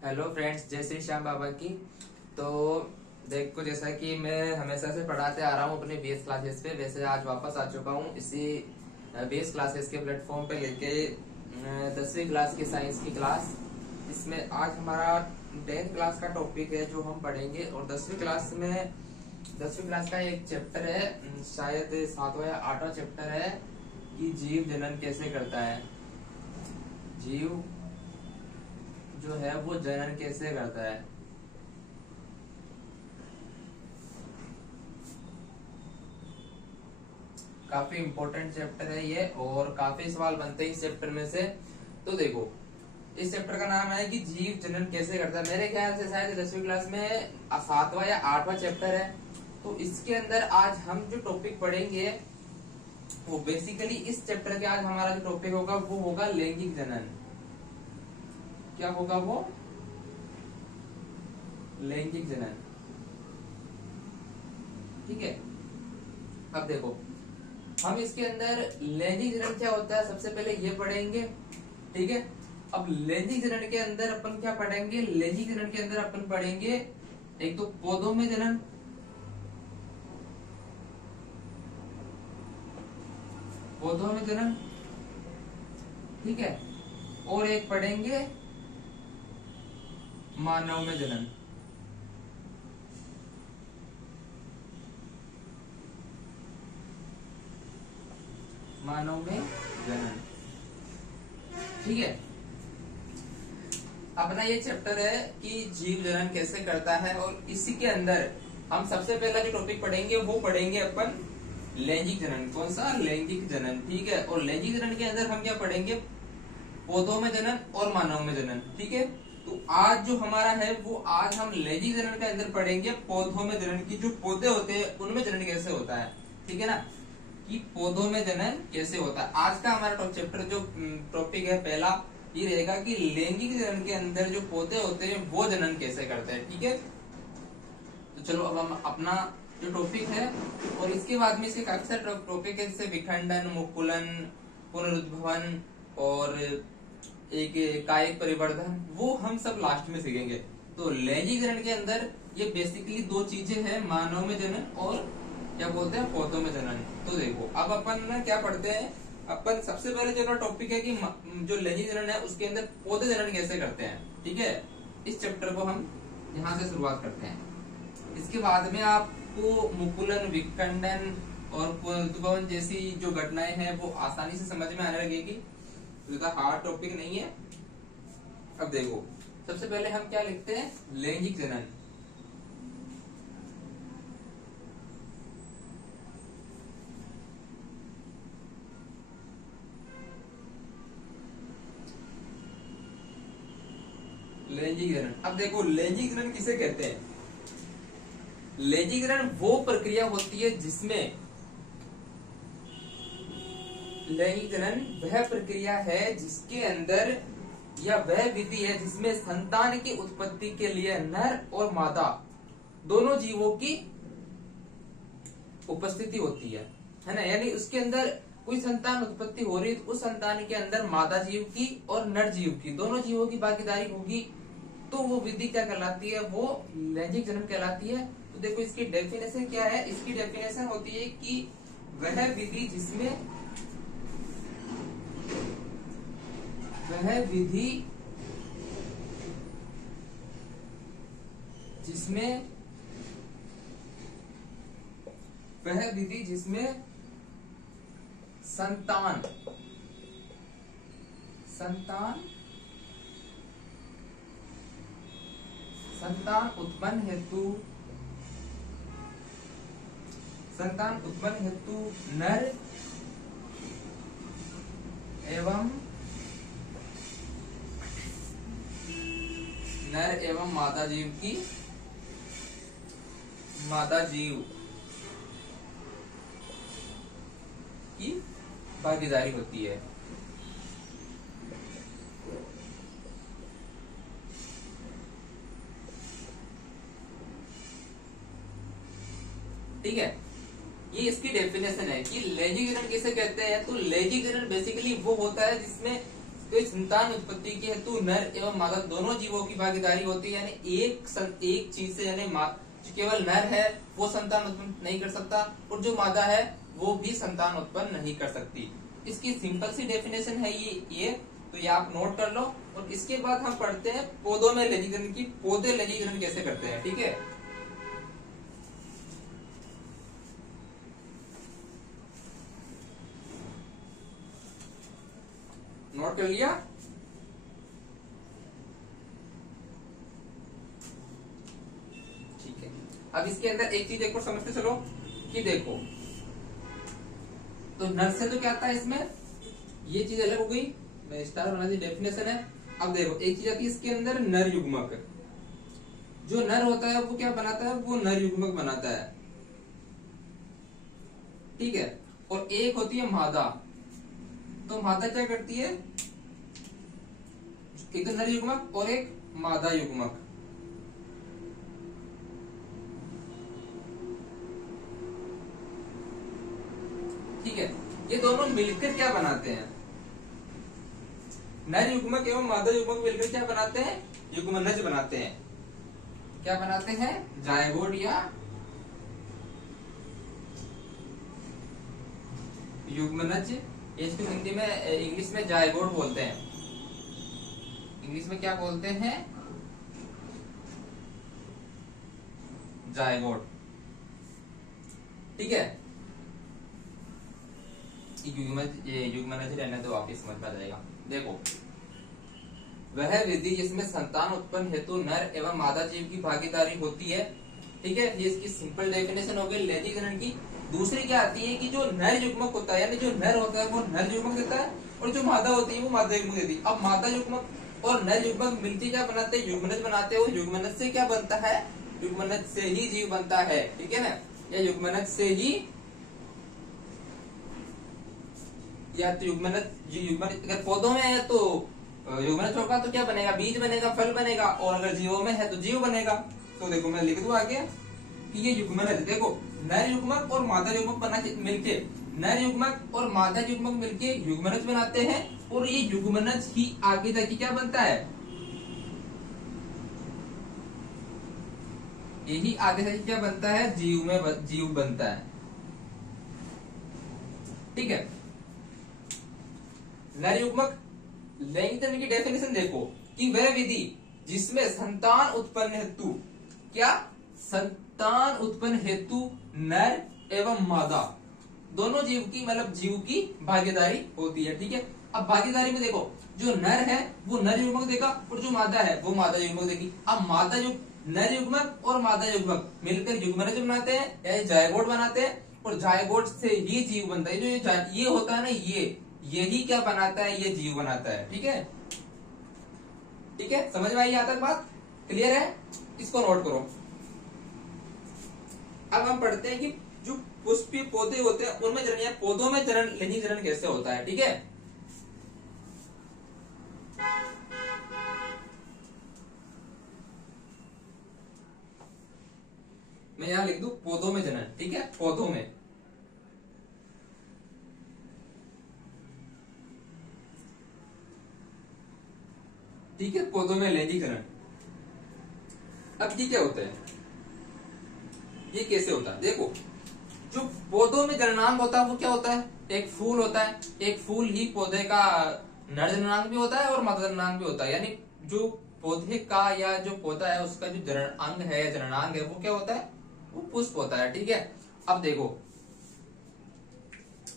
Hello friends, जय श्री श्याम बाबा की। तो देखो, जैसा कि मैं हमेशा से पढ़ाते आ रहा हूँ अपने बेस क्लासेस पे, वैसे आज वापस आ चुका हूँ इसी बेस क्लासेस के प्लेटफॉर्म पे लेके 10वीं क्लास की साइंस की क्लास। इसमें आज हमारा 10th क्लास का टॉपिक है जो हम पढ़ेंगे। और 10वीं क्लास का एक चैप्टर है, शायद 7वां या 8वां चैप्टर है कि जीव जनन कैसे करता है। जीव जो है वो जनन कैसे करता है। काफी इंपॉर्टेंट चैप्टर है ये और काफी सवाल बनते हैं इस चैप्टर में से। तो देखो, इस चैप्टर का नाम है कि जीव जनन कैसे करता है। मेरे ख्याल से शायद 10वीं क्लास में 7वां या 8वां चैप्टर है। तो इसके अंदर आज हम जो टॉपिक पढ़ेंगे वो बेसिकली इस चैप्टर के आज हमारा जो टॉपिक होगा वो होगा लैंगिक जनन। क्या होगा वो? लैंगिक जनन। ठीक है, अब देखो हम इसके अंदर लैंगिक जनन क्या होता है सबसे पहले ये पढ़ेंगे। ठीक है, अब लैंगिक जनन के अंदर अपन क्या पढ़ेंगे? लैंगिक जनन के अंदर अपन पढ़ेंगे एक तो पौधों में जनन, पौधों में जनन, ठीक है, और एक पढ़ेंगे मानव में जनन। मानव में जनन, ठीक है। अपना ये चैप्टर है कि जीव जनन कैसे करता है और इसी के अंदर हम सबसे पहला जो टॉपिक पढ़ेंगे वो पढ़ेंगे अपन लैंगिक जनन। कौन सा? लैंगिक जनन, ठीक है। और लैंगिक जनन के अंदर हम क्या पढ़ेंगे? पौधों में जनन और मानव में जनन, ठीक है। तो आज जो हमारा है वो आज हम लैंगिक जनन के अंदर पढ़ेंगे पौधों में जनन की। जो पौधे होते हैं उनमें जनन कैसे होता है, ठीक है ना, कि पौधों में जनन कैसे होता है। आज का हमारा चैप्टर जो टॉपिक है पहला ये रहेगा कि लैंगिक जनन के अंदर जो पौधे होते हैं वो जनन कैसे करते हैं, ठीक है। तो चलो अब हम अपना जो टॉपिक है और इसके बाद में इसके काफी सारे टॉपिक है जैसे विखंडन, मुकुलन, पुनरुद्भवन और एक कायिक परिवर्धन, वो हम सब लास्ट में सीखेंगे। तो लैंगिक जनन के अंदर ये बेसिकली दो चीजें हैं, मानव में जनन और क्या बोलते हैं पौधों में जनन। तो देखो अब अपन क्या पढ़ते हैं। अपन सबसे पहले जो टॉपिक है कि जो लैंगिक जनन है उसके अंदर पौधे जनन कैसे करते हैं, ठीक है। इस चैप्टर को हम यहाँ से शुरुआत करते हैं। इसके बाद में आपको मुकुलन, विखंडन और पुनरुद्भवन जैसी जो घटनाएं हैं वो आसानी से समझ में आने लगेगी। ज्यादा हार्ड टॉपिक नहीं है। अब देखो सबसे पहले हम क्या लिखते हैं? लैंगिक जनन। लैंगिक जनन। अब देखो लैंगिक जनन किसे कहते हैं? लैंगिक जनन वो प्रक्रिया होती है जिसमें लैंगिक जनन वह प्रक्रिया है जिसके अंदर या वह विधि है जिसमें संतान की उत्पत्ति के लिए नर और मादा दोनों जीवों की उपस्थिति होती है ना। यानी उसके अंदर कोई संतान उत्पत्ति हो रही है तो उस संतान के अंदर मादा जीव की और नर जीव की दोनों जीवों की भागीदारी होगी। तो वो विधि क्या कहलाती है? वो लैंगिक जनन कहलाती है। तो देखो इसकी डेफिनेशन क्या है? इसकी डेफिनेशन होती है कि वह विधि जिसमें वह विधि जिसमें संतान उत्पन्न हेतु नर एवं मादा जीव की भागीदारी होती है। ठीक है, ये इसकी डेफिनेशन है कि लैंगिक जनन किसे कहते हैं। तो लैंगिक जनन बेसिकली वो होता है जिसमें तो इस संतान उत्पत्ति के हेतु नर एवं मादा दोनों जीवों की भागीदारी होती है। यानी एक चीज से यानी जो केवल नर है वो संतान उत्पन्न नहीं कर सकता और जो मादा है वो भी संतान उत्पन्न नहीं कर सकती। इसकी सिंपल सी डेफिनेशन है ये तो ये आप नोट कर लो। और इसके बाद हम पढ़ते हैं पौधों में लैंगिक जनन की, पौधे लैंगिक जनन कैसे करते हैं। ठीक है, नोट कर लिया। ठीक है, अब इसके अंदर एक चीज एक और समझते चलो कि देखो, तो नर से तो क्या आता है इसमें, ये चीज अलग हो गई, मैं स्टार बना दी, डेफिनेशन है। अब देखो एक चीज आती है इसके अंदर नर युग्मक। जो नर होता है वो क्या बनाता है, वो नर युग्मक बनाता है। ठीक है, और एक होती है मादा। तो मादा क्या करती है, एक तो नर युग्मक और एक मादा युग्मक। ठीक है, ये दोनों मिलकर क्या बनाते हैं, नर युग्मक एवं मादा युग्मक मिलकर क्या बनाते हैं, युग्मनज बनाते हैं। क्या बनाते हैं, जायगोट या युग्मनज। इसको हिंदी में, इंग्लिश में जायगोट बोलते हैं। इंग्लिश में क्या बोलते हैं, जायगोट। ठीक है, युग्मनज रहने तो वापिस समझ में आ जाएगा। देखो, वह विधि जिसमें संतान उत्पन्न हेतु नर एवं मादा जीव की भागीदारी होती है। ठीक है, ये इसकी सिंपल डेफिनेशन हो गई लैंगिक जनन की। दूसरी क्या आती है कि जो नर युग्मक होता है, यानी जो नर होता है वो नर युग्मक देता है और जो मादा होती है वो मादा युग्मक देती है। अब मादा युग्मक और नर युग्मक मिलकर क्या बनाते हैं, युग्मनज बनाते हैं। युग्मनज से क्या बनता है, युग्मनज से ही जीव बनता है। ठीक है ना, या युग्मनज से ही, या तो युग्मनज अगर पौधों में है तो युग्मनज होगा तो क्या बनेगा, बीज बनेगा, फल बनेगा। और अगर जीवों में है तो जीव बनेगा। तो देखो मैं लिख दूं आगे कि ये युग्मनज, देखो नर युग्मक और मादा युग्मक बना मिलके, नर युग्मक और मादा युग्मक मिलके युग्मनज बनाते हैं। और ये युग्मनज ही आगे जाके क्या बनता है, यही आगे जाके क्या बनता है, जीव में जीव बनता है। ठीक है, नर युग्मक लैंगिक जनन की डेफिनेशन देखो कि वह विधि जिसमें संतान उत्पन्न हेतु, क्या, संतान उत्पन्न हेतु नर एवं मादा दोनों जीव की, मतलब जीव की भागीदारी होती है। ठीक है, अब भागीदारी में देखो, जो नर है वो नर युग्मक देगा और जो मादा है वो मादा युग्मक देगी। अब नर युग्मक और मादा युग्मक मिलकर युग्मनज बनाते हैं, यानी जायगोट बनाते हैं। और जायगोट से ही जीव बनता है। जो ये होता है ना, यही क्या बनाता है, ये जीव बनाता है। ठीक है, ठीक है, समझ में आई यहाँ तक बात, क्लियर है, इसको नोट करो। अब हम पढ़ते हैं कि जो पुष्पीय पौधे होते हैं उनमें जनन, या पौधों में जनन, लैंगिक जनन कैसे होता है। ठीक है, मैं यहां लिख दूं पौधों में जनन। ठीक है, पौधों में, ठीक है, पौधों में लैंगिक जनन। अब ये क्या होता है, ये कैसे होता है, देखो जो पौधों में जननांग होता है वो क्या होता है, एक फूल होता है। एक फूल ही पौधे का नर जननांग भी होता है और मादा जननांग भी होता है। यानी जो पौधे का या जो पौधा है उसका जो जननांग है या जननांग है वो क्या होता है, वो पुष्प होता है। ठीक है, अब देखो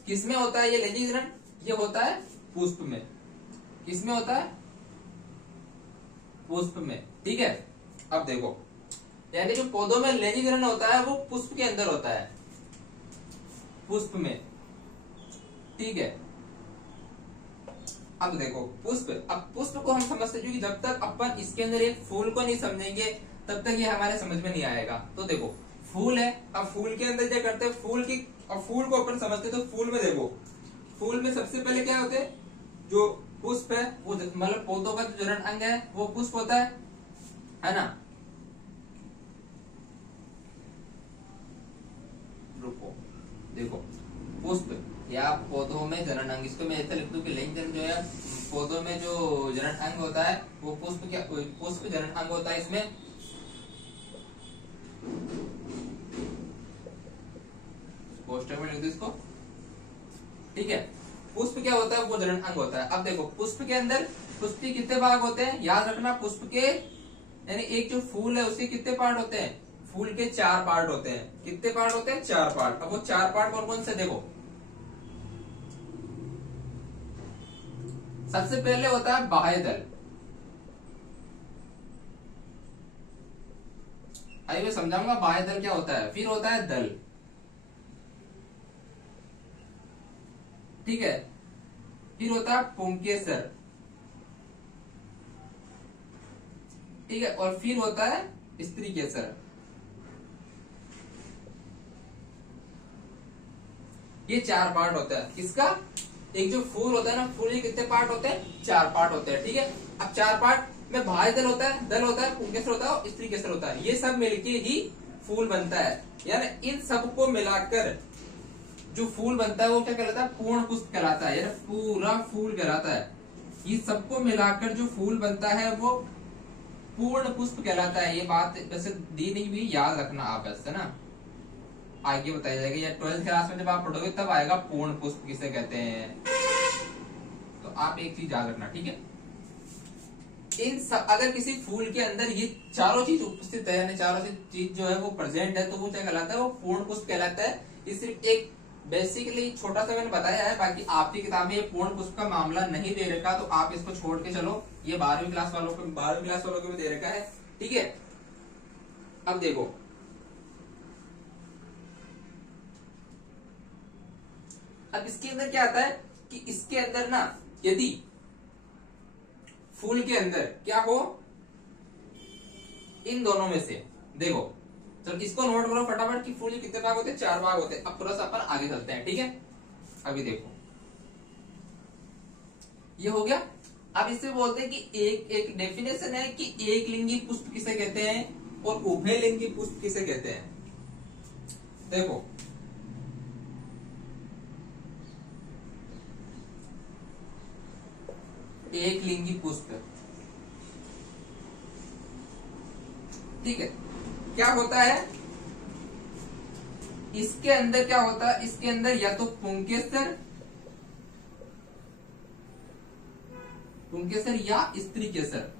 किसमें होता है ये लैंगिक जनन, ये होता है पुष्प में। किसमें होता है, पुष्प में। ठीक है, अब देखो यानी जो पौधों में लैंगिक जनन होता है वो पुष्प के अंदर होता है, पुष्प में। ठीक है, अब देखो पुष्प, अब पुष्प को हम समझते हैं कि जब तक अपन इसके अंदर एक फूल को नहीं समझेंगे तब तक ये हमारे समझ में नहीं आएगा। तो देखो फूल है, अब फूल के अंदर क्या करते हैं, फूल की, अब फूल को अपन समझते हैं तो फूल में देखो, फूल में सबसे पहले क्या होते हैं, जो पुष्प है वो, मतलब पौधों का जो जनन अंग है वो पुष्प होता है ना। रुको, देखो पुष्प या पौधों में जनन अंग, इसको मैं ऐसा लिख दूं कि लैंगिक जनन जो है पौधों में जो जनन अंग होता है वो पुष्प जनन अंग होता है। इसमें पोस्टर में लिख दो इसको, ठीक है। पुष्प क्या होता है, वो जनन अंग होता है। अब देखो पुष्प के अंदर पुष्प के कितने भाग होते हैं, याद रखना। पुष्प के यानी एक जो फूल है उसके कितने पार्ट होते हैं, फूल के 4 पार्ट होते हैं। कितने पार्ट होते हैं, 4 पार्ट। अब वो 4 पार्ट कौन कौन से, देखो सबसे पहले होता है बाह्य दल। अभी मैं समझाऊंगा बाह्य दल क्या होता है। फिर होता है दल, ठीक है। फिर होता है पुंकेसर, ठीक है। और फिर होता है स्त्री केसर। ये 4 पार्ट होता है किसका, एक जो फूल होता है ना, फूल के कितने पार्ट होते हैं, 4 पार्ट होते हैं, ठीक है। अब 4 पार्ट में बाह्य दल होता है, पुंकेसर होता है और स्त्री केसर होता है। ये सब मिलके ही फूल बनता है। यानी इन सबको मिलाकर जो फूल बनता है वो क्या कहलाता है, पूर्ण पुष्प कहलाता है, यानी पूरा फूल कहलाता है। ये सबको मिलाकर जो फूल बनता है वो पूर्ण पुष्प कहलाता है। ये बात वैसे दी नहीं हुई, याद रखना आप ऐसे ना, आगे बताया जाएगा या 12th क्लास में जब आप पढ़ोगे तब आएगा पूर्ण पुष्प किसे कहते हैं। तो आप एक चीज याद रखना, ठीक है। अगर किसी फूल के अंदर ये चारों चीज उपस्थित है, यानी चारों चीज जो है वो प्रेजेंट है, तो वो क्या कहलाता है, वो पूर्ण पुष्प कहलाता है। ये सिर्फ एक बेसिकली छोटा सा मैंने बताया है, बाकी आपकी किताब में ये पूर्ण पुष्प का मामला नहीं दे रखा, तो आप इसको छोड़ के चलो। ये 12वीं क्लास वालों को भी दे रखा है, ठीक है। अब देखो अब इसके अंदर क्या आता है कि इसके अंदर ना, यदि फूल के अंदर क्या हो, इन दोनों में से देखो, तो इसको नोट करो फटाफट कि फूल के कितने भाग होते हैं, 4 भाग होते हैं। अब थोड़ा सा अपन आगे चलते हैं, ठीक है। अभी देखो ये हो गया। अब इससे बोलते हैं कि एक डेफिनेशन है कि एक लिंगी पुष्प किसे कहते हैं और उभय लिंगी पुष्प किसे कहते हैं। देखो एक लिंगी पुष्प, ठीक है, क्या होता है इसके अंदर, क्या होता है इसके अंदर, या तो पुंकेसर या स्त्री केसर।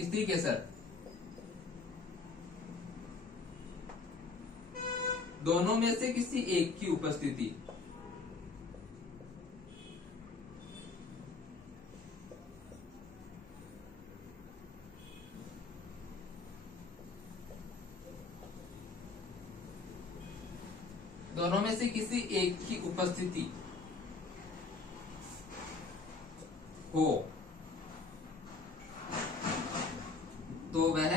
स्त्री केसर दोनों में से किसी एक की उपस्थिति। दोनों में से किसी एक की उपस्थिति हो तो वह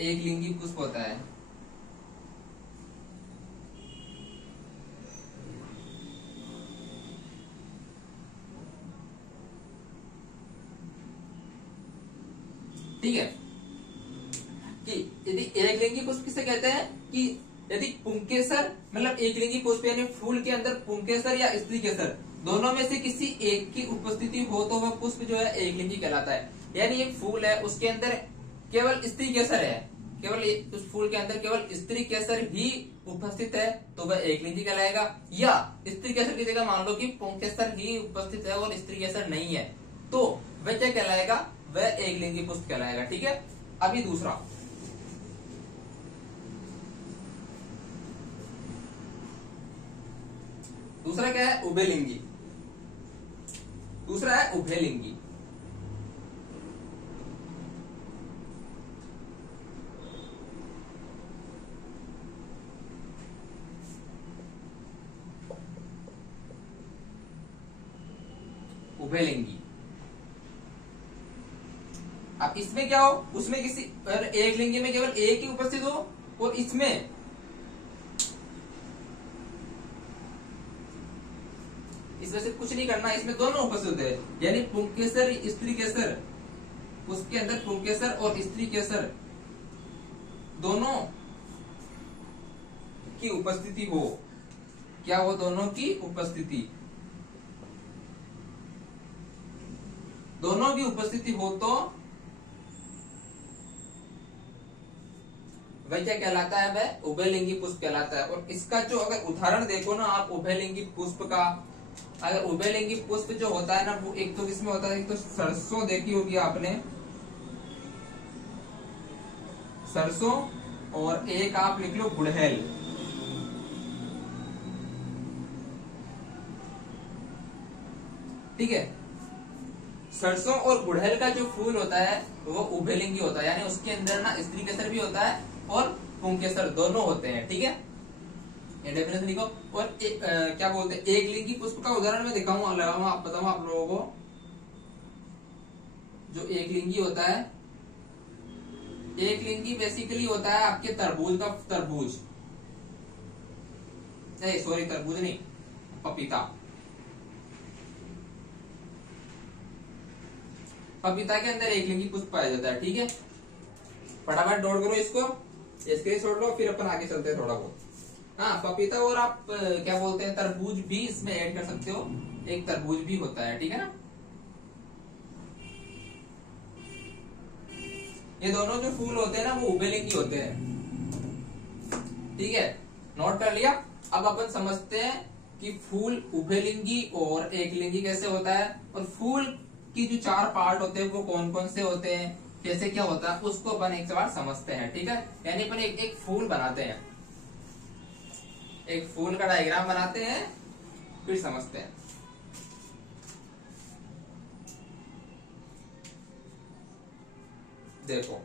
एक लिंगी पुष्प होता है। ठीक है, कि यदि एक लिंगी पुष्प किसे कहते हैं कि यदि पुंकेसर मतलब एक लिंगी पुष्प यानी फूल के अंदर पुंकेसर या स्त्री केसर दोनों में से किसी एक की उपस्थिति हो तो वह पुष्प जो है एक लिंगी कहलाता है। यानी एक फूल है उसके अंदर केवल स्त्री केसर है, केवल उस फूल के अंदर केवल स्त्री केसर ही उपस्थित है तो वह एक लिंगी कहलाएगा। या स्त्री केसर की जगह मान लो कि पुंकेसर ही उपस्थित है और स्त्री केसर नहीं है तो वह क्या कहलाएगा, वह एक लिंगी पुष्प कहलाएगा। ठीक है, अभी दूसरा क्या है, उभयलिंगी। दूसरा है उभयलिंगी। उभयलिंगी अब इसमें क्या हो, उसमें किसी एक लिंगी में केवल एक ही उपस्थित हो और इसमें से कुछ नहीं करना, इसमें दोनों उपस्थित है। यानी पुंकेसर स्त्री केसर, उसके अंदर पुंकेसर और स्त्री केसर दोनों की उपस्थिति हो, क्या वो दोनों की उपस्थिति, दोनों की उपस्थिति हो तो वह क्या कहलाता है, वह उभयलिंगी पुष्प कहलाता है। और इसका जो अगर उदाहरण देखो ना आप उभयलिंगी पुष्प का, अगर उभयलिंगी पुष्प जो होता है ना वो एक तो किसमें होता है, एक तो सरसों देखी होगी आपने, सरसों, और एक आप लिख लो गुड़हल। ठीक है, सरसों और गुड़हल का जो फूल होता है वो उभयलिंगी होता है, यानी उसके अंदर ना स्त्री केसर भी होता है और पुंकेसर दोनों होते हैं। ठीक है, ये डेफिनेशन लिखो। और क्या बोलते हैं, एक लिंगी पुष्प का उदाहरण मैं दिखाऊंगा, लगाऊंगा, आप बताऊंगा आप लोगों को। जो एक लिंगी होता है, एक लिंगी बेसिकली होता है आपके तरबूज का, तरबूज नहीं, सॉरी तरबूज नहीं, पपीता, पपीता के अंदर एक लिंगी पुष्प पाया जाता है। ठीक है, फटाफट नोट करो इसको, इसके छोड़ लो, फिर अपन आगे चलते हैं थोड़ा बहुत। हाँ, पपीता और आप क्या बोलते हैं तरबूज भी इसमें ऐड कर सकते हो, एक तरबूज भी होता है। ठीक है ना, ये दोनों जो फूल होते हैं ना वो उभयलिंगी होते हैं। ठीक है, नोट कर लिया। अब अपन समझते हैं कि फूल उभयलिंगी और एकलिंगी कैसे होता है, और फूल की जो 4 पार्ट होते हैं वो कौन कौन से होते हैं, कैसे क्या होता है, उसको अपन एक बार समझते हैं। ठीक है, यानी अपन एक फूल बनाते हैं, एक फूल का डायग्राम बनाते हैं, फिर समझते हैं। देखो,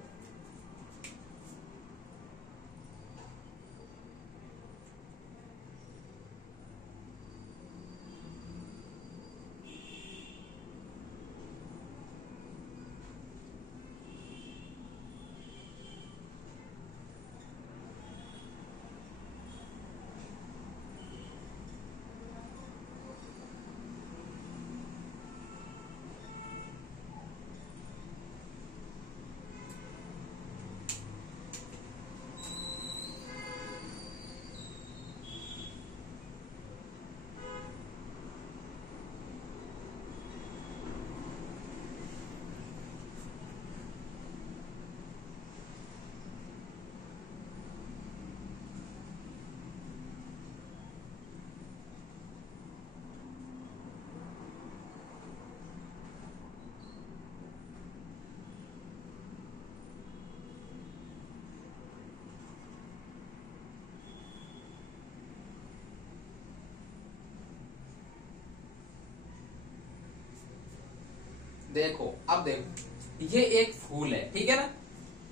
देखो, अब देखो, ये एक फूल है। ठीक है ना,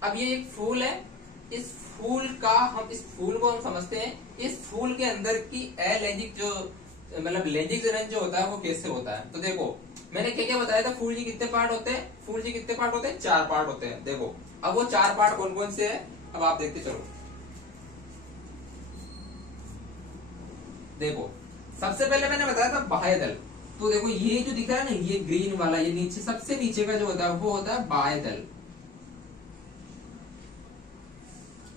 अब ये एक फूल है, इस फूल का हम, इस फूल को हम समझते हैं, इस फूल के अंदर की अलैंगिक जो मतलब लैंगिक जनन जो होता है वो कैसे होता है। तो देखो, मैंने क्या क्या बताया था, फूल जी कितने पार्ट होते हैं, फूल जी कितने पार्ट होते हैं, 4 पार्ट होते हैं। देखो, अब वो 4 पार्ट कौन कौन से है, अब आप देखते चलो। देखो, सबसे पहले मैंने बताया था बाह्य दल। तो देखो, ये जो दिख रहा है ना, ये ग्रीन वाला, ये नीचे सबसे नीचे का जो होता है वो होता है बाह्य दल।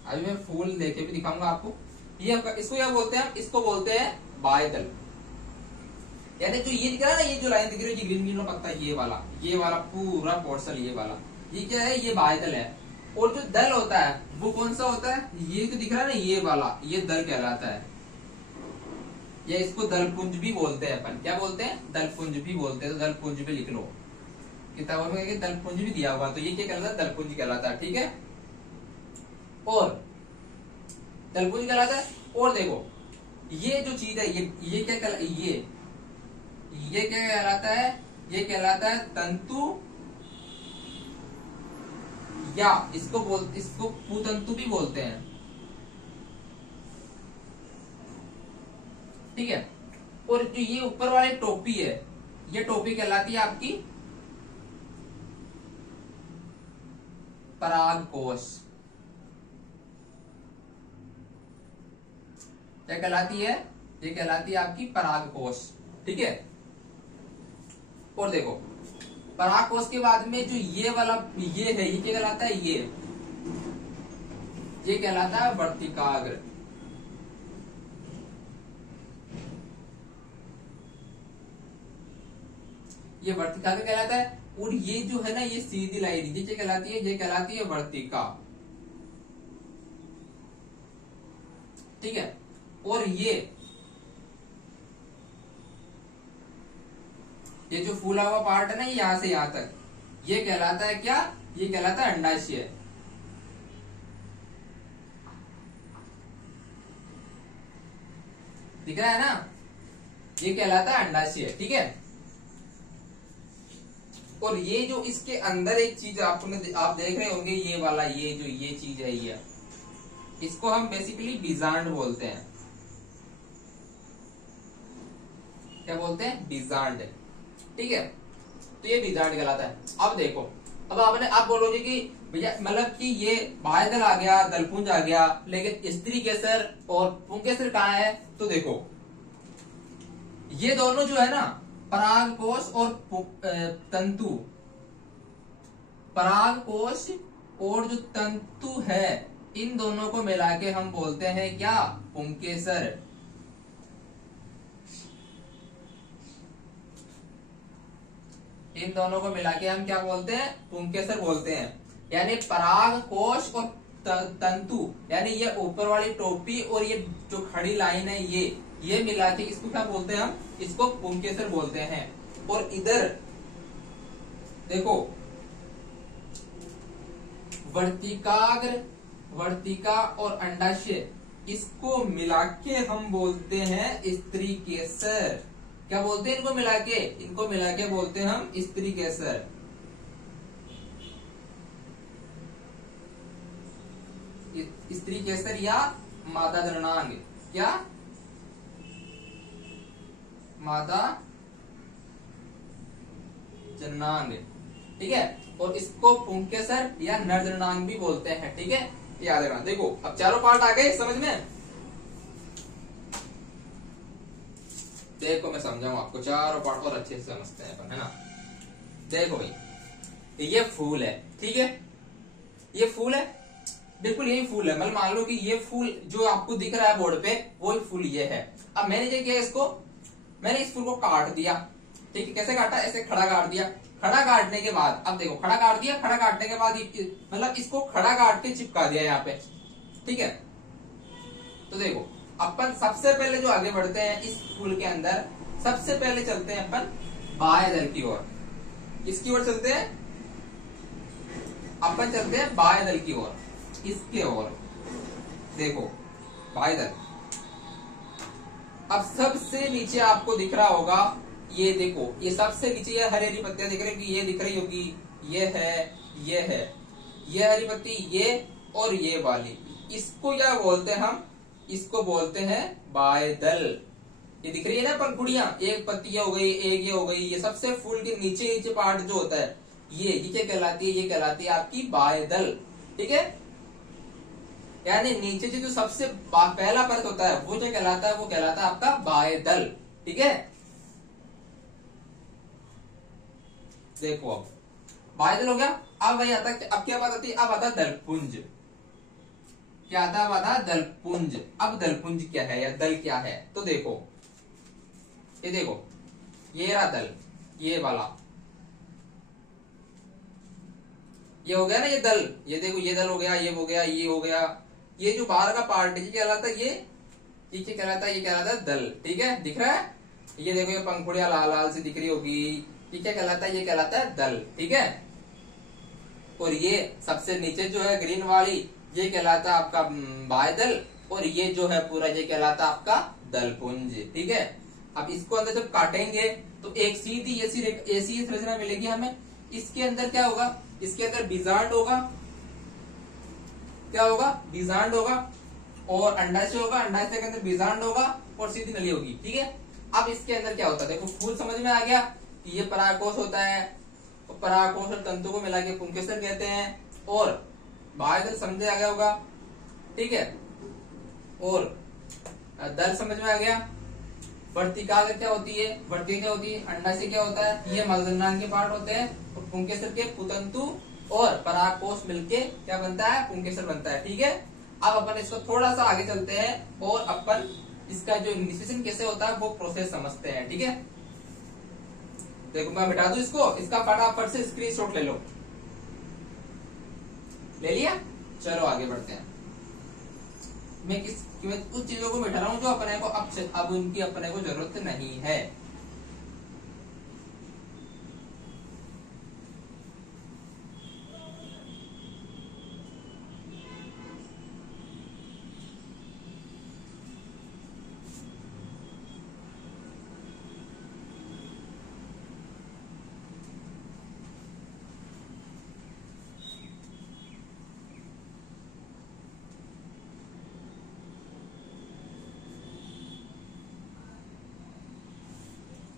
अभी मैं फूल लेके भी दिखाऊंगा आपको। ये इसको क्या बोलते हैं, इसको बोलते हैं बाह्य दल। यानी जो ये दिख रहा है ना, ये जो लाइन दिख रही है ग्रीन ग्रीन पत्ता, ये वाला पूरा पोर्शन, ये वाला, ये क्या है, ये बाह्य दल है। और जो दल होता है वो कौन सा होता है, ये जो दिख रहा है ना, ये वाला, ये दल कहलाता है, या इसको दलपुंज भी बोलते हैं अपन। क्या बोलते हैं, दलपुंज भी बोलते हैं। तो दलपुंज भी लिख लो, किताबों में दलपुंज भी दिया हुआ, तो ये क्या कहलाता है, दलपुंज कहलाता है। ठीक है, और दलपुंज कहलाता है। और देखो, ये जो चीज है, ये क्या कहलाता है, ये क्या कहलाता है, ये कहलाता है तंतु, या इसको पुतंतु भी बोलते हैं। ठीक है, और जो ये ऊपर वाली टोपी है, ये टोपी कहलाती है आपकी परागकोश। क्या कहलाती है, ये कहलाती है आपकी परागकोश। ठीक है, और देखो, परागकोश के बाद में जो ये वाला ये है, ये क्या कहलाता है, ये कहलाता है वर्तिकाग्र। ये वर्तिका कहलाता है। और ये जो है ना ये सीधी लाइन ये कहलाती है, ये कहलाती है वर्तिका, ठीक है। और ये जो फूला हुआ पार्ट है ना ये यहां से यहां तक, ये कहलाता है क्या, ये कहलाता है अंडाशय। दिख रहा है ना, ये कहलाता है अंडाशय, ठीक है। और ये जो इसके अंदर एक चीज आप देख रहे होंगे, ये वाला ये चीज है, ये इसको हम बेसिकली बीजांड बोलते हैं। क्या बोलते हैं, बीजांड, ठीक है। तो ये बीजांड कहलाता है। अब देखो, अब आप बोलोगे कि भैया मतलब कि ये बाह्य दल आ गया, दलपुंज आ गया, लेकिन स्त्री केसर और पुंकेसर कहाँ है? तो देखो ये दोनों जो है ना परागकोश और तंतु, परागकोश और जो तंतु है इन दोनों को मिला के हम बोलते हैं क्या, पुंकेसर। इन दोनों को मिला के हम क्या बोलते हैं, पुंकेसर बोलते हैं। यानी परागकोश और तंतु, यानी ये ऊपर वाली टोपी और ये जो खड़ी लाइन है ये मिला के इसको क्या बोलते हैं हम, इसको पुंकेसर बोलते हैं। और इधर देखो वर्तिकाग्र, वर्तिका और अंडाशय, इसको मिला के हम बोलते हैं स्त्री केसर। क्या बोलते हैं इनको मिला के? इनको मिला के बोलते हैं हम स्त्री केसर। स्त्री केसर या मादा जननांग, क्या मादा जननांग, ठीक है। और इसको पुंकेसर या नर जननांग भी बोलते हैं, ठीक है, याद रखना। देखो अब चारों पार्ट आ गए समझ में। देखो मैं समझाऊं आपको, चारों पार्ट और अच्छे से समझते हैं अपन, है ना। देखो भाई ये फूल है, ठीक है, ये फूल है, बिल्कुल यही फूल है। मतलब मान लो कि ये फूल जो आपको दिख रहा है बोर्ड पे वो फूल ये है। अब मैंने क्या किया, इसको मैंने इस फूल को काट दिया, ठीक है। कैसे काटा, ऐसे खड़ा काट दिया। खड़ा काटने के बाद अब देखो, खड़ा काट दिया, खड़ा काटने के बाद मतलब इसको खड़ा काट के चिपका दिया यहाँ पे, ठीक है। तो देखो अपन सबसे पहले जो आगे बढ़ते हैं इस फूल के अंदर, सबसे पहले चलते हैं अपन बाह्य दल की ओर। किसकी ओर चलते हैं? अपन चलते हैं बाह्य दल की ओर, इसके ओर। देखो बाह्य दल, अब सबसे नीचे आपको दिख रहा होगा, ये देखो ये सबसे नीचे ये हरी हरी पत्तियां दिख रही होगी, ये दिख रही होगी, ये है, ये है, ये हरी पत्ती, ये और ये वाली, इसको क्या बोलते हैं हम? इसको बोलते हैं बाह्य दल। ये दिख रही है ना पंखुड़ियां, एक पत्ती हो गई, एक ये हो गई, ये सबसे फूल के नीचे नीचे पार्ट जो होता है ये क्या कहलाती है? ये कहलाती है आपकी बाह्य दल, ठीक है। यानी नीचे जो सबसे पहला परत होता है वो जो कहलाता है, वो कहलाता है आपका बाह्य दल, ठीक है। देखो अब बाह्य दल हो गया। अब वही आता है, अब क्या बात आती है? अब आता है दलपुंज। क्या आता है? आता है दलपुंज। अब दलपुंज क्या है या दल क्या है? तो देखो ये देखो, ये रहा दल, ये वाला, ये हो गया ना ये दल, ये देखो ये दल हो गया, ये हो गया, ये हो गया। ये जो बाहर का पार्ट है ये कहलाता है, ये क्या कहलाता है? ये कहलाता है दल, ठीक है। दिख रहा है? ये देखो ये पंखुड़ियां लाल लाल से दिख रही होगी, ये क्या कहलाता है? ये कहलाता है दल, ठीक है। और ये सबसे नीचे जो है ग्रीन वाली, ये कहलाता है आपका बाह्य दल, और ये जो है पूरा ये कहलाता है आपका दलपुंज, ठीक है। अब इसको अंदर जब काटेंगे तो एक सीधी ऐसी संरचना मिलेगी हमें। इसके अंदर क्या होगा? इसके अंदर बीजांड होगा, क्या होगा? बीजांड होगा, और अंडाशय होगा, अंडाशय के अंदर बीजांड होगा, और सीधी नली होगी, ठीक है। अब इसके अंदर क्या होता है? देखो फूल समझ में आ गया कि ये परागकोश होता है, तो परागकोश और तंतु को मिला के पुंकेसर कहते हैं, और बाह्य दल समझ में आ गया होगा, ठीक है। और दल समझ में आ गया। वर्तिका क्या होती है? वर्तिका क्या होती है? अंडाशय क्या होता है? ये मर्दनांग के पार्ट होते हैं, और पुंकेसर के पुतंतु और परागकोश मिलके क्या बनता है? पुंकेसर बनता है, ठीक है। अब अपन इसको थोड़ा सा आगे चलते हैं और अपन इसका जो निषेचन कैसे होता है वो प्रोसेस समझते हैं, ठीक है। देखो मैं मिटा दूं इसको, इसका फटाफट से स्क्रीनशॉट ले लो। ले लिया? चलो आगे बढ़ते हैं। मैं कुछ चीजों को मिटा रहा हूं जो अपने को अब उनकी अपने को जरूरत नहीं है।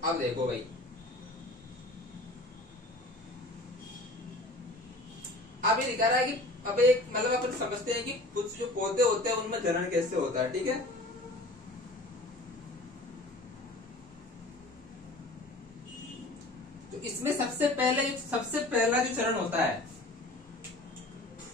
अब देखो भाई, अब ये दिखा रहा है कि अब एक मतलब अपन समझते हैं कि कुछ जो पौधे होते हैं उनमें जनन कैसे होता है। ठीक है, तो इसमें सबसे पहला जो चरण होता है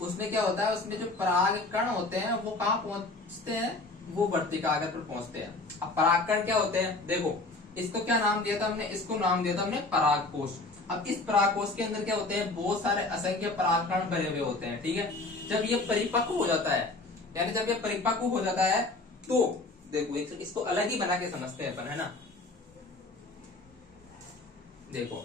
उसमें क्या होता है, उसमें जो पराग कण होते हैं वो कहाँ पहुंचते हैं, वो वर्तिकाग्र पर पहुंचते हैं। अब पराग कण क्या होते हैं, देखो इसको क्या नाम दिया था हमने, इसको नाम दिया था हमने परागकोश। अब इस परागकोश के अंदर क्या होते हैं, बहुत सारे असंख्य परागकण भरे हुए होते हैं। ठीक है, जब ये परिपक्व हो जाता है, यानी जब ये परिपक्व हो जाता है तो देखो इसको अलग ही बना के समझते हैं अपन, है ना। देखो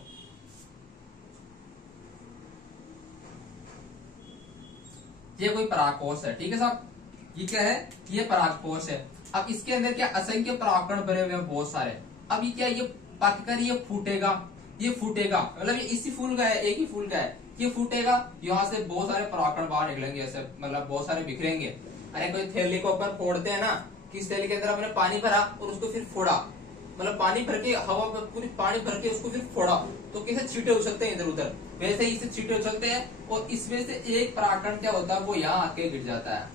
ये कोई परागकोश है, ठीक है साहब, ये क्या है, ये परागकोश है। अब इसके अंदर क्या असंख्य परागकण भरे हुए हैं बहुत सारे। अब ये क्या, ये पककर ये फूटेगा, मतलब ये इसी फूल का है, एक ही फूल का है, ये फूटेगा, यहाँ से बहुत सारे परागकण बाहर निकलेंगे, ऐसे मतलब बहुत सारे बिखरेंगे। अरे कोई थैली को ऊपर फोड़ते हैं ना, किस थैली के अंदर हमने पानी भरा और उसको फिर फोड़ा, मतलब पानी भर के हवा में पूरी पानी भर के उसको फिर फोड़ा, तो कैसे छींटे उछलते हैं इधर उधर, वैसे ही इसे छींटे उछलते हैं। और इसमें से एक परागकण क्या होता है, वो यहाँ आके गिर जाता है,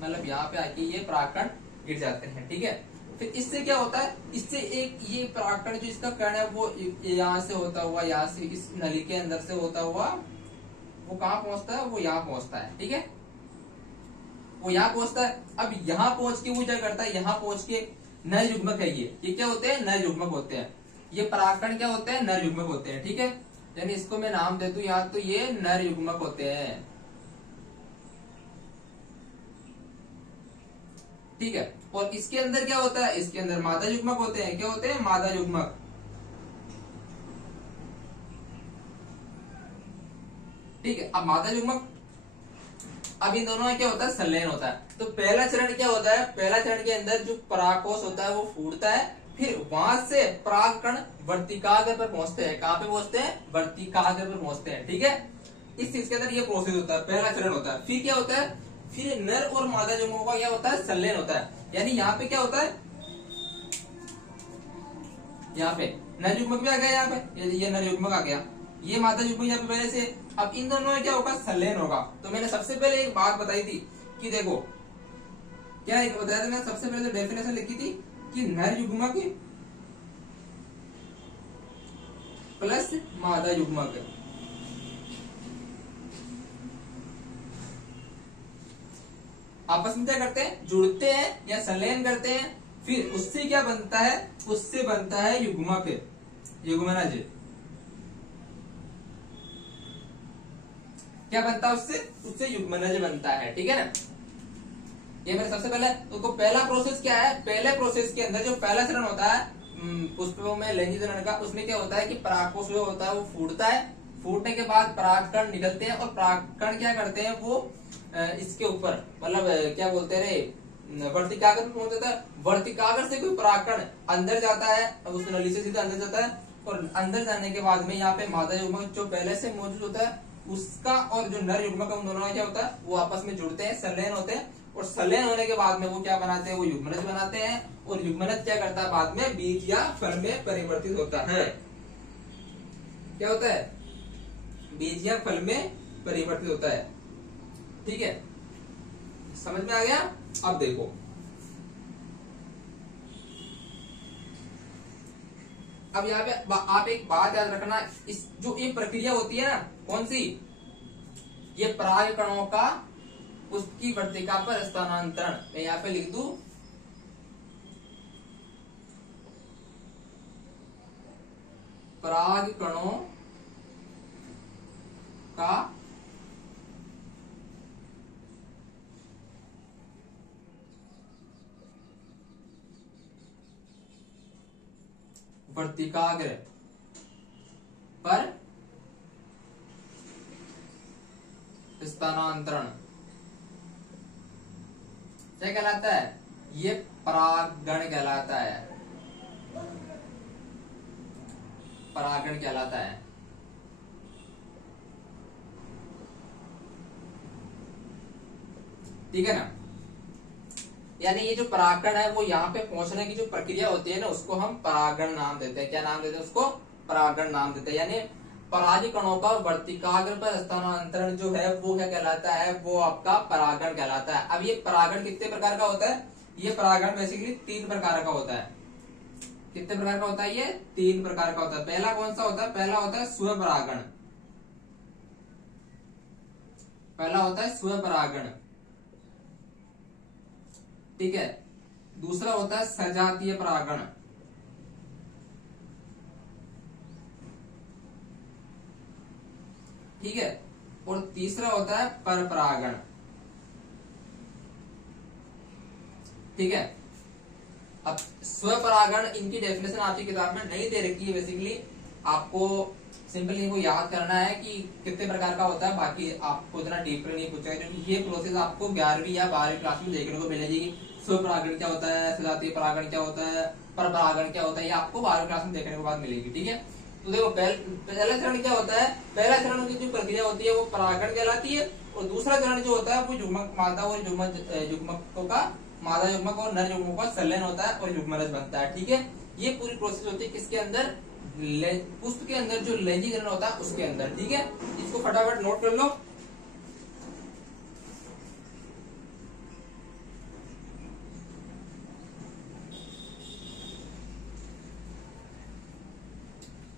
मतलब यहाँ पे आके ये परागकण गिर जाते हैं। ठीक है, फिर इससे क्या होता है, इससे एक ये परागकण जो इसका कण है वो यहाँ से होता हुआ, यहाँ से इस नली के अंदर से होता हुआ वो कहाँ पहुंचता है, वो यहाँ पहुंचता है। ठीक है, वो यहाँ पहुंचता है। अब यहाँ पहुंच के वो क्या करता है, यहाँ पहुंच के नर युग्मक है ये क्या होते हैं, नर युग्मक होते हैं। ये परागकण क्या होते हैं, नर युग्मक होते हैं। ठीक है, यानी इसको मैं नाम दे दूं यहाँ, तो ये नर युग्मक होते हैं। ठीक है, और इसके अंदर क्या होता है, इसके अंदर मादा युग्मक होते हैं। क्या होते हैं, मादा युग्मक। ठीक है, अब मादा युग्मक, अब इन दोनों में क्या होता है, संलयन होता है। तो पहला चरण क्या होता है, पहला चरण के अंदर जो परागकोश होता है वो फूटता है, फिर वहां से परागकण वर्तिकाग्र पर पहुंचते हैं। कहाँ पे पहुंचते हैं, वर्तिकाग्र पर पहुंचते हैं। ठीक है, इस चीज के अंदर ये प्रोसेस होता है, पहला चरण होता है। फिर क्या होता है, फिर नर और मादा युग्मकों का क्या होता है, संलयन होता है। यानी यहाँ पे क्या होता है, यहाँ पे नर युग्मक भी आ गया, यहाँ पे ये नर युग्मक आ गया, ये मादा युग्मक यहाँ पे पहले से। अब इन दोनों में क्या होगा, संलयन होगा। तो मैंने सबसे पहले एक बात बताई थी कि देखो क्या एक बताया था, मैंने सबसे पहले डेफिनेशन लिखी थी कि नर युग्मक प्लस मादा युग्मक आपस में क्या करते हैं, जुड़ते हैं या संलयन करते हैं। फिर उससे क्या बनता है, उससे बनता है युग्मक, युग्मनज। क्या बनता है उससे, उससे युग्मनज बनता है। ठीक है ना, ये मेरे सबसे पहले तो पहला प्रोसेस क्या है, पहले प्रोसेस के अंदर जो पहला चरण होता है पुष्पों में लैंगिक जनन का, उसमें क्या होता है कि परागकोश जो होता है वो फूटता है, फूटने के बाद परागकण निकलते हैं और परागकण क्या करते हैं, वो इसके ऊपर मतलब क्या बोलते हैं, वर्तिकाग्र पे पहुंच जाता है। वर्तिकाग्र से कोई परागकण अंदर जाता है, उस नली से सीधा अंदर जाता है, और अंदर जाने के बाद में यहाँ पे मादा युग्मक जो पहले से मौजूद होता है उसका और जो नर युग्मक उन दोनों का क्या होता है, वो आपस में जुड़ते हैं, संलयन होते हैं, और संलयन होने के बाद में वो क्या बनाते हैं, वो युग्मनज बनाते हैं। और युग्मनज क्या करता है, बाद में बीज या फल में परिवर्तित होता है। क्या होता है, बीज या फल में परिवर्तित होता है। ठीक है, समझ में आ गया। अब देखो अब यहाँ पे आप एक बात याद रखना, इस जो ये प्रक्रिया होती है ना, कौन सी, ये पराग कणों का उसकी वर्तिका पर स्थानांतरण। मैं यहाँ पे लिख दूं, पराग कणों का वर्तिकाग्र पर स्थानांतरण क्या कहलाता है? ये परागण कहलाता है, परागण कहलाता है। ठीक है ना? यानी ये जो परागण है वो यहाँ पे पहुंचने की जो प्रक्रिया होती है ना, उसको हम परागण नाम देते हैं। क्या नाम देते हैं उसको? परागण नाम देते हैं। यानी पराग कणों का वर्तिकाग्र पर स्थानांतरण जो है वो क्या कहलाता है? वो आपका परागण कहलाता है। अब ये परागण कितने प्रकार का होता है? ये परागण बेसिकली 3 प्रकार का होता है। कितने प्रकार का होता है? ये 3 प्रकार का होता है। पहला कौन सा होता है? पहला होता है स्वपरागण। पहला होता है स्वपरागण, ठीक है। दूसरा होता है सजातीय परागण, ठीक है। और तीसरा होता है परपरागण, ठीक है। अब स्वपरागण इनकी डेफिनेशन आपकी किताब में नहीं दे रखी है। बेसिकली आपको सिंपली इनको याद करना है कि कितने प्रकार का होता है, बाकी आपको इतना डीपर नहीं पूछा है, क्योंकि ये प्रोसेस आपको 11वीं या 12वीं क्लास में देखने को मिलेगी। स्वपरागण क्या होता है, सजातीय परागण क्या होता है, परपरागण क्या होता है, ये आपको 12वीं क्लास में देखने को बाद मिलेगी, ठीक है। तो देखो पहला चरण क्या होता है? पहला चरण की जो प्रक्रिया होती है वो परागण कहलाती है। और दूसरा चरण जो होता है वो युग्मक मादा और युग्मकों का, मादा युग्मक और नर युग्मकों का संलयन होता है और युग्मनज बनता है, ठीक है। ये पूरी प्रोसेस होती है किसके अंदर? पुष्प के अंदर, जो लैंगिक जनन होता है उसके अंदर, ठीक है। इसको फटाफट नोट कर लो।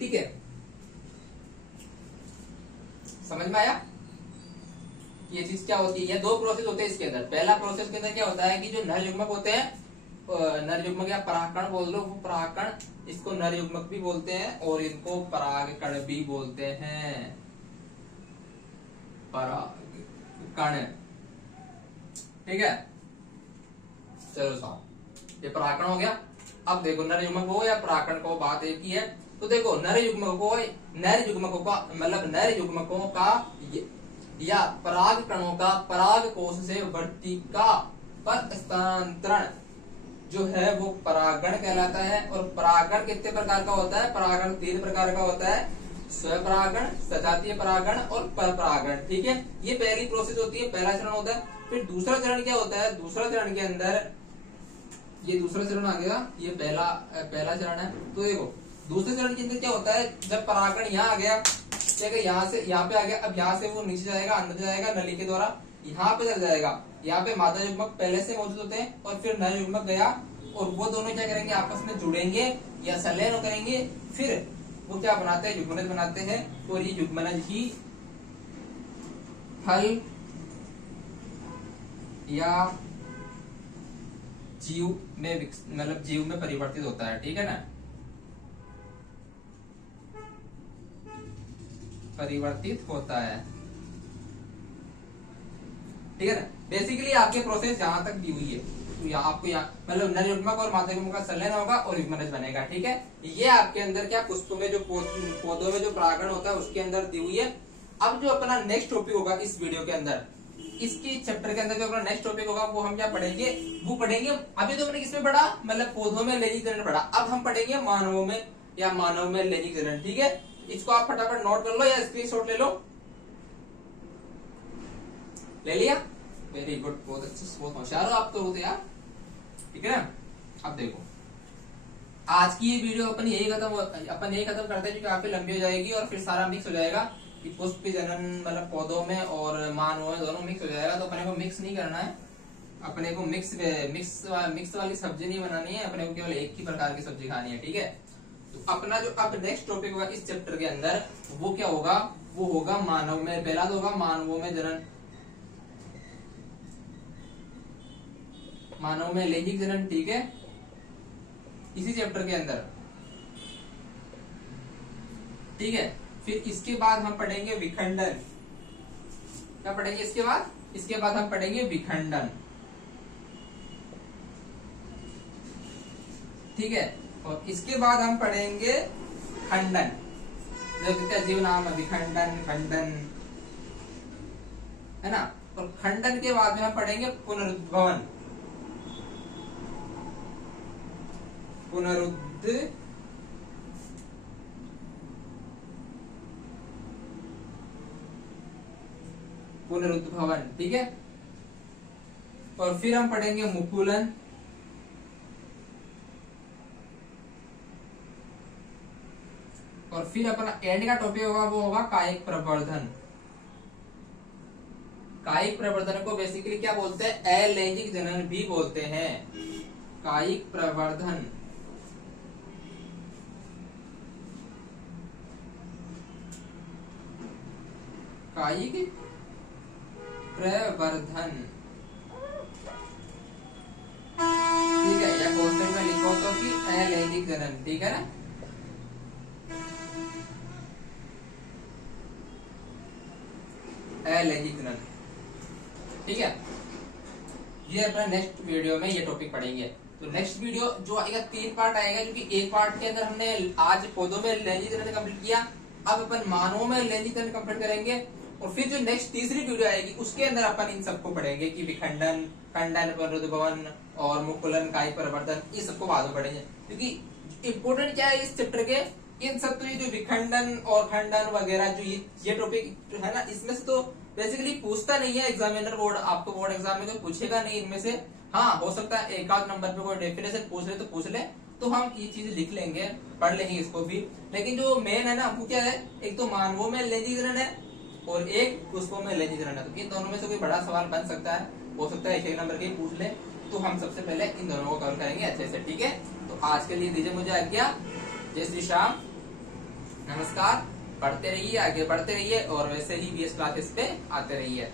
ठीक है, समझ में आया? ये चीज क्या होती है? ये 2 प्रोसेस होते हैं इसके अंदर। पहला प्रोसेस के अंदर क्या होता है कि जो नर युग्मक होते हैं, नर युग्मक या परागकण बोल लो, वो परागकण, इसको नर युग्मक भी बोलते हैं और इनको परागकण भी बोलते हैं। परागकण, ठीक है। चलो साहब, ये परागकण हो गया। अब देखो नर युग्मक हो या परागकण को, बात एक ही है। तो देखो नर युग्मकों का मतलब नर युग्मकों का या पराग कणों का पराग कोश से वर्तिका पर स्थानांतरण जो है वो परागण कहलाता है। और परागण कितने प्रकार का होता है? परागण 3 प्रकार का होता है, स्वपरागण, सजातीय परागण और परपरागण, ठीक है। ये पहली प्रोसेस होती है, पहला चरण होता है। फिर दूसरा चरण क्या होता है? दूसरा चरण के अंदर, ये दूसरा चरण आ गया, ये पहला चरण है। तो देखो दूसरे चरण के अंदर क्या होता है? जब परागण यहाँ आ गया, यहाँ से यहाँ पे आ गया, अब यहाँ से वो नीचे जाएगा, अंदर जाएगा नली के द्वारा, यहाँ पे चल जाएगा। यहाँ पे मादा युग्मक पहले से मौजूद होते हैं और फिर नर युग्मक गया, और वो दोनों क्या करेंगे? आपस में जुड़ेंगे या संलयन करेंगे। फिर वो क्या बनाते हैं? युग्मनज बनाते हैं। और ये युग्मनज ही फल या जीव में, मतलब जीव में परिवर्तित होता है, ठीक है ना, परिवर्तित होता है, ठीक है ना। बेसिकली आपके प्रोसेस जहां तक दी हुई है, तो यहाँ आपको मतलब नर युग्मक और मादा युग्मक का संलयन होगा और युग्मनज बनेगा, ठीक है। ये आपके अंदर क्या पुष्पों में जो पौधों में जो परागण होता है उसके अंदर दी हुई है। अब जो अपना नेक्स्ट टॉपिक होगा इस वीडियो के अंदर, इसकी चैप्टर के अंदर जो अपना नेक्स्ट टॉपिक होगा वो हम क्या पढ़ेंगे? वो पढ़ेंगे, अभी तो हमने किसमें पढ़ा? मतलब पौधों में लैंगिक जनन पढ़ा। अब हम पढ़ेंगे मानवों में या मानव में लैंगिक जनन, ठीक है। इसको आप फटाफट नोट कर लो या स्क्रीनशॉट ले लो। ले लिया? वेरी गुड, बहुत अच्छे, बहुत होशियार हो आप तो होते यार, ठीक है ना। अब देखो आज की ये वीडियो अपन यही खत्म करते हैं, क्योंकि काफी लंबी हो जाएगी और फिर सारा मिक्स हो जाएगा कि पुष्प जनन मतलब पौधों में और मानवों में दोनों मिक्स हो जाएगा। तो अपने को मिक्स नहीं करना है, अपने को मिक्स वाली सब्जी नहीं बनानी है, अपने को केवल एक ही प्रकार की सब्जी खानी है, ठीक है। तो अपना जो अब नेक्स्ट टॉपिक होगा इस चैप्टर के अंदर वो क्या होगा? वो होगा मानव में। पहला तो होगा मानवों में जनन, मानव में लैंगिक जनन, ठीक है, इसी चैप्टर के अंदर। ठीक है। फिर इसके बाद हम पढ़ेंगे विखंडन। क्या पढ़ेंगे इसके बाद? इसके बाद हम पढ़ेंगे विखंडन, ठीक है। और इसके बाद हम पढ़ेंगे खंडन, जो कितना जीव नाम है, विखंडन, खंडन, है ना। और खंडन के बाद में हम पढ़ेंगे पुनरुद्भवन, पुनरुद्भवन, ठीक है। और फिर हम पढ़ेंगे मुकुलन, और फिर अपना एंड का टॉपिक होगा वो होगा कायिक प्रवर्धन। कायिक प्रवर्धन को बेसिकली क्या बोलते हैं? अलैंगिक जनन भी बोलते हैं। कायिक प्रवर्धन, कायिक प्रवर्धन, ठीक है। या क्वेश्चन में लिखो तो कि अलैंगिक जनन, ठीक है ना। अलैंगिक जनन, ठीक है। ये अपना नेक्स्ट वीडियो में ये टॉपिक पढ़ेंगे। तो नेक्स्ट वीडियो जो आएगा 3 पार्ट आएगा, क्योंकि एक पार्ट के अंदर हमने आज पौधों में लैंगिक जनन कंप्लीट किया, अब अपन मानवों में लैंगिक जनन कंप्लीट करेंगे। और फिर जो नेक्स्ट तीसरी वीडियो आएगी उसके अंदर अपन इन सबको पढ़ेंगे कि विखंडन, खंडन, पुनरुद्भवन और मुकुलन, कायिक प्रवर्धन, ये सबको बाद में पढ़ेंगे। क्योंकि इम्पोर्टेंट क्या है इस चैप्टर के, इन सब तो ये जो विखंडन और खंडन वगैरह जो ये टॉपिक है ना, इसमें से तो बेसिकली पूछता नहीं है एग्जामिनर, बोर्ड आपको बोर्ड एग्जाम में तो पूछेगा नहीं इनमें से। हाँ, हो सकता है एक आध नंबर पे कोई डेफिनेशन पूछ ले तो पूछ ले, तो हम ये चीजें लिख लेंगे, पढ़ लेंगे इसको भी। लेकिन जो मेन है ना वो क्या है, एक तो मानवों में लैंगिक जनन है और एक पुष्पों में लैंगिक जनन है। तो इन दोनों में से कोई बड़ा सवाल बन सकता है, हो सकता है एक नंबर के पूछ ले। तो हम सबसे पहले इन दोनों को कवर करेंगे अच्छे से, ठीक है। तो आज के लिए दीजिए मुझे आज्ञा। जय श्री श्याम, नमस्कार। पढ़ते रहिए, आगे बढ़ते रहिए और वैसे ही BS क्लासेस पे आते रहिए।